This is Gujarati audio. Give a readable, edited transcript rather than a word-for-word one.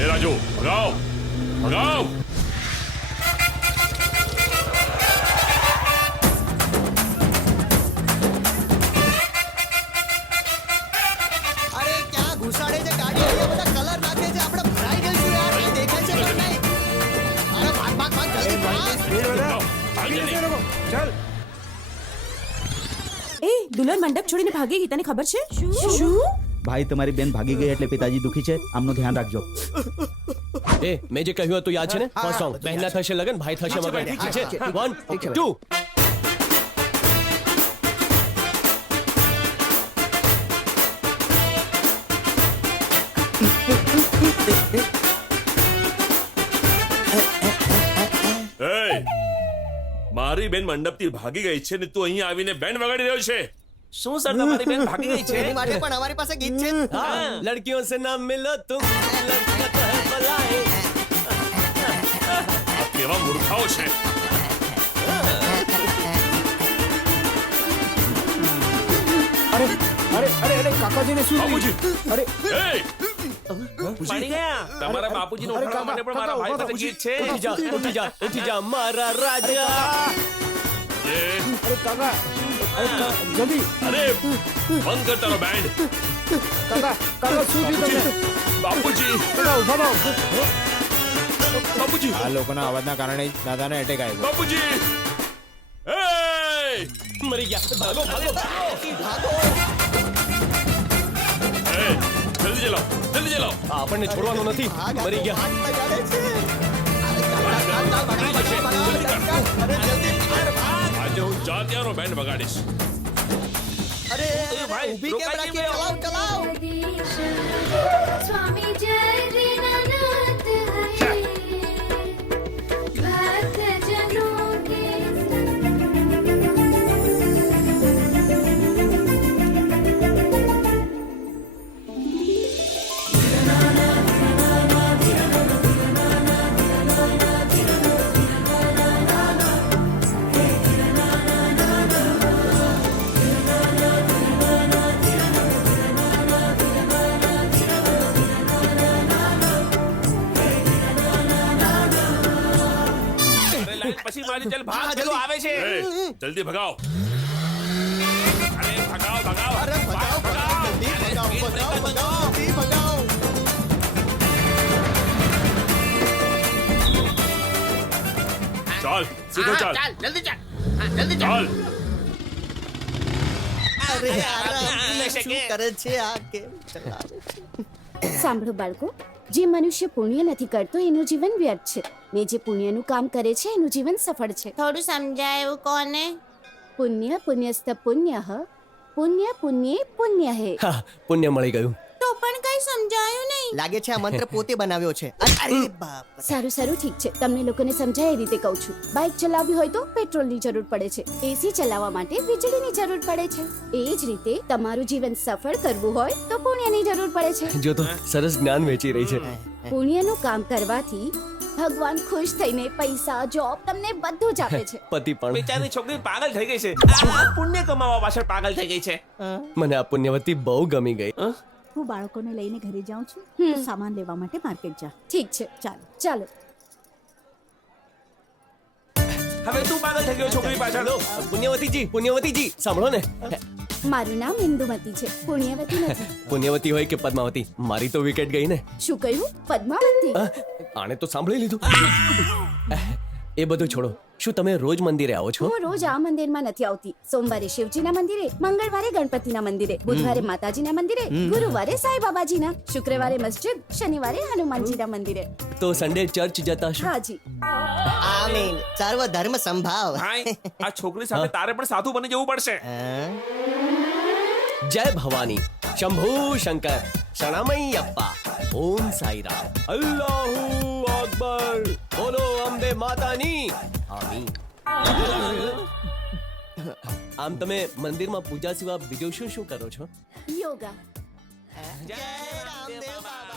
એ રાજુ ભગાવ ભગાવ. અરે ક્યાં ઘુસાડે છે ગાડી? અહીંયા બધા કલર નાખે છે. આપણે ભરાઈ જઈશું યાર. અહીં દેખાય છે કે નહીં? અરે ભાગ ભાગ ભાગ જલ્દી ભાગ. એ દુલ્હન મંડપ છોડીને ભાગી ગઈ, તને ખબર છે? શું? ભાઈ તમારી બેન ભાગી ગઈ એટલે પિતાજી દુખી છે, આમનું ધ્યાન રાખજો. એ મેં જે કહ્યું હતું યાદ છે ને? ફર્સ્ટ સોંગ બહેનના થશે લગન, ભાઈ થશે મગન. ઠીક છે 1 2. એ મારી બેન મંડપથી ભાગી ગઈ છે ને તું અહીં આવીને બેન્ડ વગાડી રહ્યો છે. શું સર તમારી બેન ભાગી ગઈ છે? એની માટે પણ અમારી પાસે ગીત છે. हाँ, लड़कियों से ना मिलो तुम लड़कियां तो है बलाए. આ કેવા મૂર્ખાઓ છે. બાપુજી અરે એ પાણી ગયા. તમારા બાપુજીને ઉઠાડવા માટે પણ મારા ભાઈ પાસે ગીત છે. ઉઠી જા ઉઠી જા ઉઠી જા મારા રાજા. એ કાકા જલ્દી અરે બંધ કર તારો બેન્ડ. કાકા શું થયું તમને? બાપુજી કાકા ઉભા થાઓ. બાપુજી આ લોકોના અવાજના કારણે જ દાદાને એટેક આવ્યો. બાપુજી એ મરી ગયા. ભાગો ભાગો એ જલ્દી ચલાવો જલ્દી ચલાવો. આપણને છોડવાનો નથી. મરી ગયા. ભાગ લગાડે છે. અરે જલ્દી ભાગ ભાગ. આજે હું જાતિયાનો બેન્ડ વગાડીશ. અરે ઊભી કેમ રાખી? ચલાવ ચલાવ. स्वामी जय दीनानाथ हरे भक्त जनों के પછી મારી ચાલ ભાગ પેલો આવે છે. જલ્દી ભગાવ. અરે ભગાવ ભગાવ. અરે ભગાવ ભગાવ. જલ્દી ભગાવ ભગાવ ભગાવ. જલ્દી ભગાવ. ચાલ સીધો ચાલ જલ્દી ચાલ જલ્દી ચાલ. અરે યાર શું કરે છે આ? કેમ ચલાવે છે? સાંભળો બાળકો, જે મનુષ્ય પુણ્ય નથી કરતો એનું જીવન વ્યર્થ છે ને જે પુણ્યનું કામ કરે છે એનું જીવન સફળ છે. થોડું સમજાયું કોને? પુણ્ય પુણ્યસ્ત પુણ્યઃ પુણ્ય પુણ્યે પુણ્ય હે. હા, પુણ્ય મળી ગયું. તો પણ કઈ સમજાયું નહીં. લાગે છે આ મંત્ર પોતે બનાવ્યો છે. અરે બાપ. સારું સારું ઠીક છે, તમને લોકોને સમજાય એ રીતે કહું છું. બાઇક ચલાવવી હોય તો પેટ્રોલની જરૂર પડે છે, એસી ચલાવવા માટે વીજળીની જરૂર પડે છે. એ જ રીતે તમારું જીવન સફળ કરવું હોય તો પુણ્યની જરૂર પડે છે. જો તો સરસ જ્ઞાન વેચી રહી છે. પુણ્યનું કામ કરવાથી ભગવાન ખુશ થઈને પૈસા જોબ તમને બધું જ આપે છે. પતિ પણ. બિચારી છોકરી પાગલ થઈ ગઈ છે. આ પુણ્ય કમાવા પાછળ પાગલ થઈ ગઈ છે. મને આ પુણ્યવતી બહુ ગમી ગઈ. હું બાળકોને લઈને ઘરે જાઉં છું તો સામાન લેવા માટે માર્કેટ જા. ઠીક છે, ચાલો. ચાલો. હવે તું પાગલ થઈ ગયો છોકરી પાછળ. પુણ્યવતીજી સાંભળો ને. મારું નામ ઇન્દુમતી છે, પુણ્યવતી નથી. પુણ્યવતી હોય કે પદ્માવતી, મારી તો વિકેટ ગઈ ને. શું કહ્યું? પદ્માવતી? આણે તો સાંભળી લીધું. એ બધું છોડો, શું તમે રોજ મંદિરે આવો છો? હું રોજ આ મંદિરમાં નથી આવતી. સોમવારે શિવજીના મંદિરે, મંગળવારે ગણપતિના મંદિરે, બુધવારે માતાજીના મંદિરે, ગુરુવારે સાંઈબાબાજીના, શુક્રવારે મસ્જિદ, શનિવારે હનુમાનજીના મંદિરે. તો સન્ડે ચર્ચ જતા છો? હાજી. આમીન. સર્વ ધર્મ સંભાવ. ભાઈ આ છોકરી સાથે તારે પણ સાધુ બની જવું પડશે. જય ભવાની, શંભુ શંકર, શરણમૈયપ્પા, ઓમ સાઈરામ, અલ્લાહુ અકબર, બોલો અંબે માતાની. આમીન. આમ તમે મંદિરમાં પૂજા સિવાય બીજું શું શું કરો છો? યોગા. જય રામદેવ બાબા.